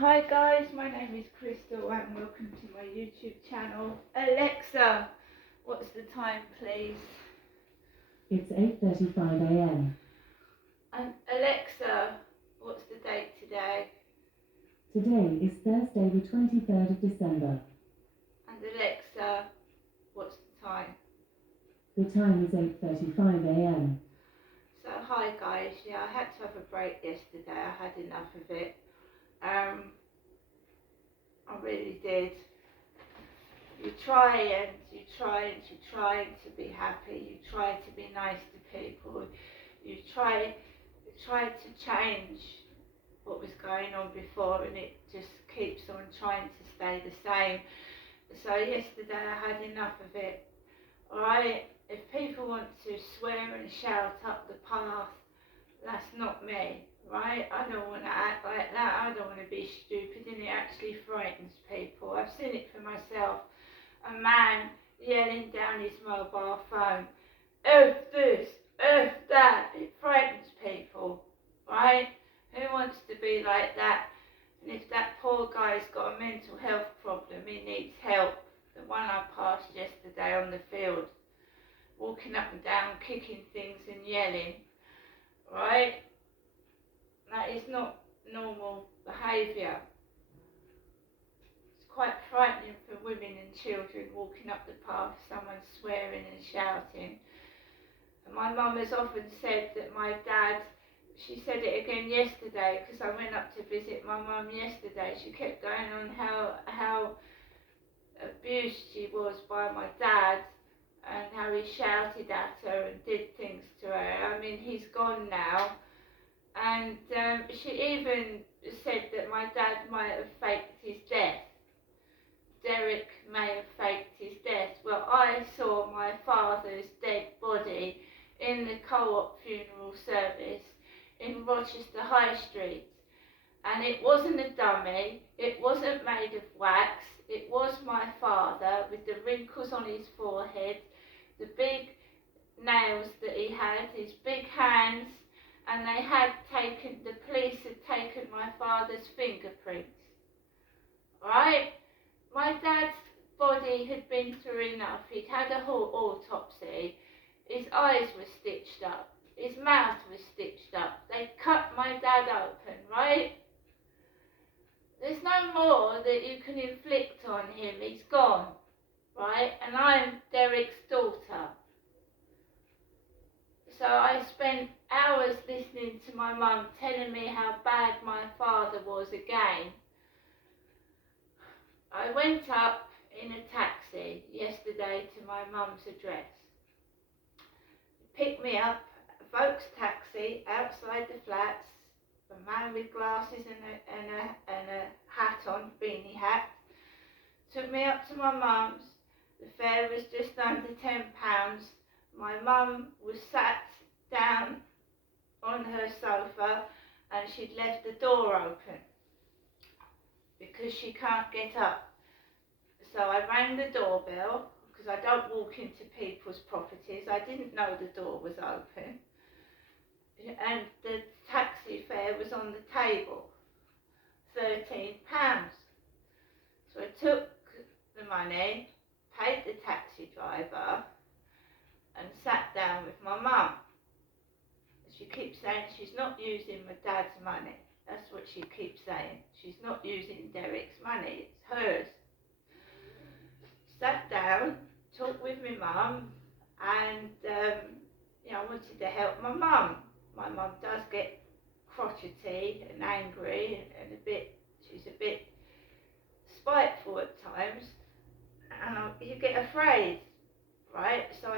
Hi guys, my name is Crystal and welcome to my YouTube channel. Alexa, what's the time please? It's 8:35 a.m. And Alexa, what's the date today? Today is Thursday the 23rd of December. And Alexa, what's the time? The time is 8:35 a.m. So hi guys, yeah, I had to have a break yesterday. I had enough of it. I really did. You try to be happy. You try to be nice to people. You try to change what was going on before, and it just keeps on trying to stay the same. So yesterday I had enough of it. Alright, if people want to swear and shout up the path, that's not me. Right? I don't want to act like that. I don't want to be stupid, and it actually frightens people. I've seen it for myself. A man yelling down his mobile phone, F this, F that. It frightens people, right? Who wants to be like that? And if that poor guy's got a mental health problem, he needs help. The one I passed yesterday on the field, walking up and down, kicking things and yelling, right? That is not normal behaviour. It's quite frightening for women and children walking up the path, someone swearing and shouting. And my mum has often said that my dad, she said it again yesterday because I went up to visit my mum yesterday. She kept going on how abused she was by my dad and how he shouted at her and did things to her. I mean, he's gone now. And she even said that my dad might have faked his death. Derek may have faked his death. Well, I saw my father's dead body in the Co-op funeral service in Rochester High Street. And it wasn't a dummy, it wasn't made of wax, it was my father with the wrinkles on his forehead, the big nails that he had, his big hands, and the police had taken my father's fingerprints. Right? My dad's body had been through enough. He'd had a whole autopsy. His eyes were stitched up. His mouth was stitched up. They cut my dad open, right? There's no more that you can inflict on him. He's gone, right? And I'm Derek's daughter. So I spent hours listening to my mum telling me how bad my father was again. I went up in a taxi yesterday to my mum's address. He picked me up, a Volks taxi outside the flats, a man with glasses and a hat on, beanie hat. Took me up to my mum's. The fare was just under £10. My mum was sat down on her sofa and she'd left the door open because she can't get up. So I rang the doorbell because I don't walk into people's properties. I didn't know the door was open. And the taxi fare was on the table, £13. So I took the money, paid the taxi driver, and sat down with my mum. She keeps saying she's not using my dad's money. That's what she keeps saying. She's not using Derek's money, it's hers. Sat down, talked with my mum, and I wanted to help my mum. My mum does get crotchety and angry and she's a bit spiteful at times, and you get afraid, right? So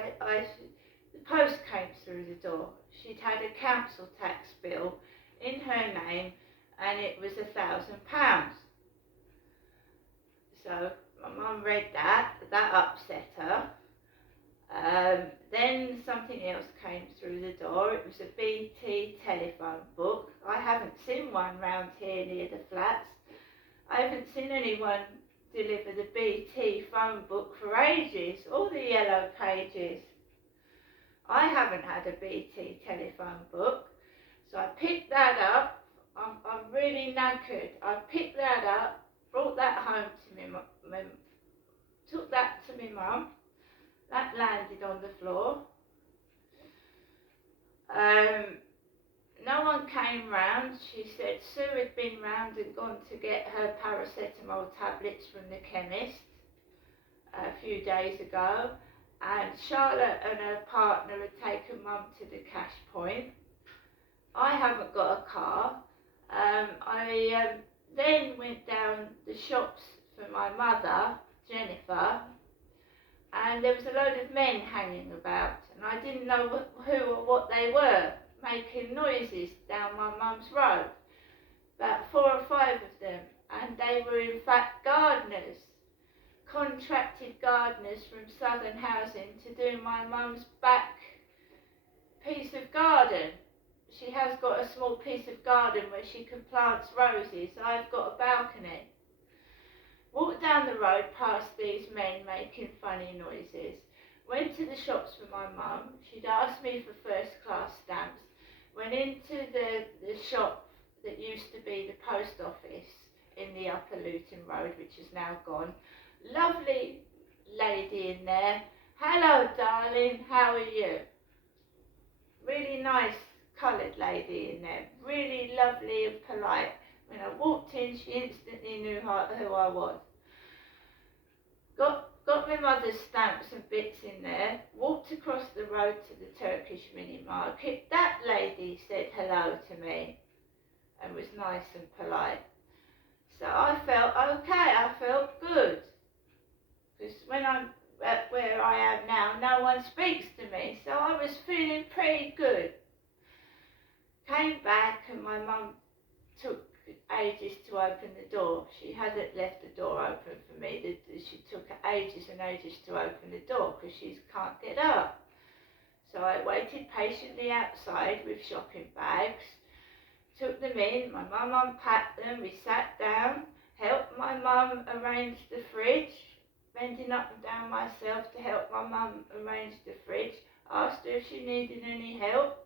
the post came through the door. She'd had a council tax bill in her name and it was £1,000. So my mum read that upset her. Then something else came through the door. It was a BT telephone book. I haven't seen one round here near the flats. I haven't seen anyone deliver the BT phone book for ages, all the yellow pages. I haven't had a BT telephone book, so I picked that up. I'm really really knackered. I picked that up, brought that home to me, took that to my mum. That landed on the floor. No one came round. She said Sue had been round and gone to get her paracetamol tablets from the chemist a few days ago, and Charlotte and her partner had taken Mum to the cash point. I haven't got a car. I then went down the shops for my mother, Jennifer, and there was a load of men hanging about, and I didn't know who or what they were, making noises down my mum's road. About 4 or 5 of them, and they were in fact gardeners, contracted gardeners from Southern Housing to do my mum's back piece of garden. She has got a small piece of garden where she can plant roses. I've got a balcony. Walked down the road past these men making funny noises. Went to the shops for my mum. She'd asked me for first class stamps. Went into the shop that used to be the post office in the Upper Luton Road, which is now gone. Lovely lady in there. Hello darling, how are you? Really nice coloured lady in there. Really lovely and polite. When I walked in, she instantly knew who I was. Got my mother's stamps and bits in there. Walked across the road to the Turkish mini market. That lady said hello to me and was nice and polite. So I felt okay, I felt good. Because when I'm at where I am now, no one speaks to me. So I was feeling pretty good. Came back and my mum took ages to open the door. She hadn't left the door open for me. She took ages and ages to open the door because she can't get up. So I waited patiently outside with shopping bags, took them in, my mum unpacked them, we sat down, helped my mum arrange the fridge, bending up and down myself to help my mum arrange the fridge, asked her if she needed any help.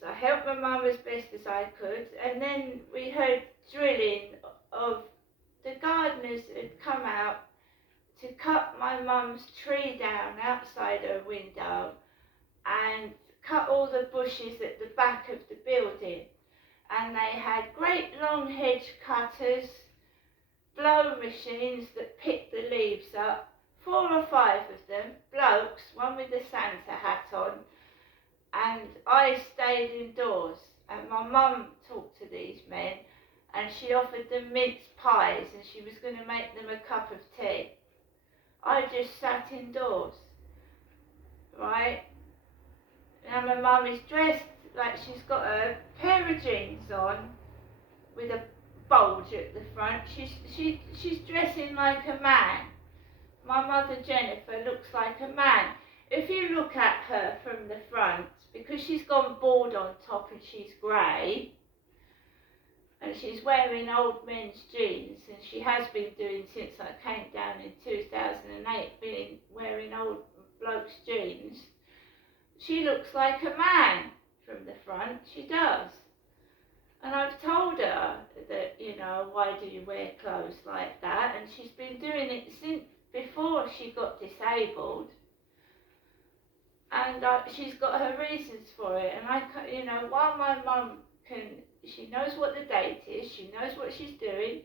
So I helped my mum as best as I could, and then we heard drilling of the gardeners had come out to cut my mum's tree down outside her window and cut all the bushes at the back of the building. And they had great long hedge cutters, blow machines that picked the leaves up, 4 or 5 of them, blokes, one with a Santa hat on. And I stayed indoors, and my mum talked to these men, and she offered them mince pies, and she was going to make them a cup of tea. I just sat indoors, right? Now my mum is dressed like she's got a pair of jeans on with a bulge at the front. She's dressing like a man. My mother Jennifer looks like a man. If you look at her from the front, because she's gone bald on top and she's grey, and she's wearing old men's jeans, and she has been doing since I came down in 2008, been wearing old blokes' jeans, she looks like a man from the front, she does. And I've told her that, you know, why do you wear clothes like that? And she's been doing it since before she got disabled. And she's got her reasons for it. And you know, while my mum she knows what the date is, she knows what she's doing,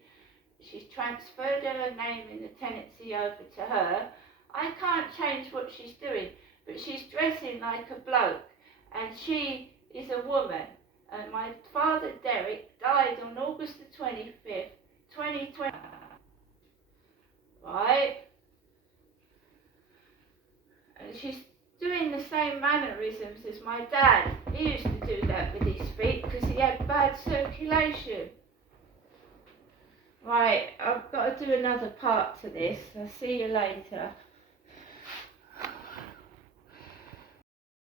she's transferred her name in the tenancy over to her, I can't change what she's doing. But she's dressing like a bloke, and she is a woman. And my father Derek died on August the 25th, 2020. Right? And she's doing the same mannerisms as my dad. He used to do that with his feet because he had bad circulation. Right, I've got to do another part to this. I'll see you later.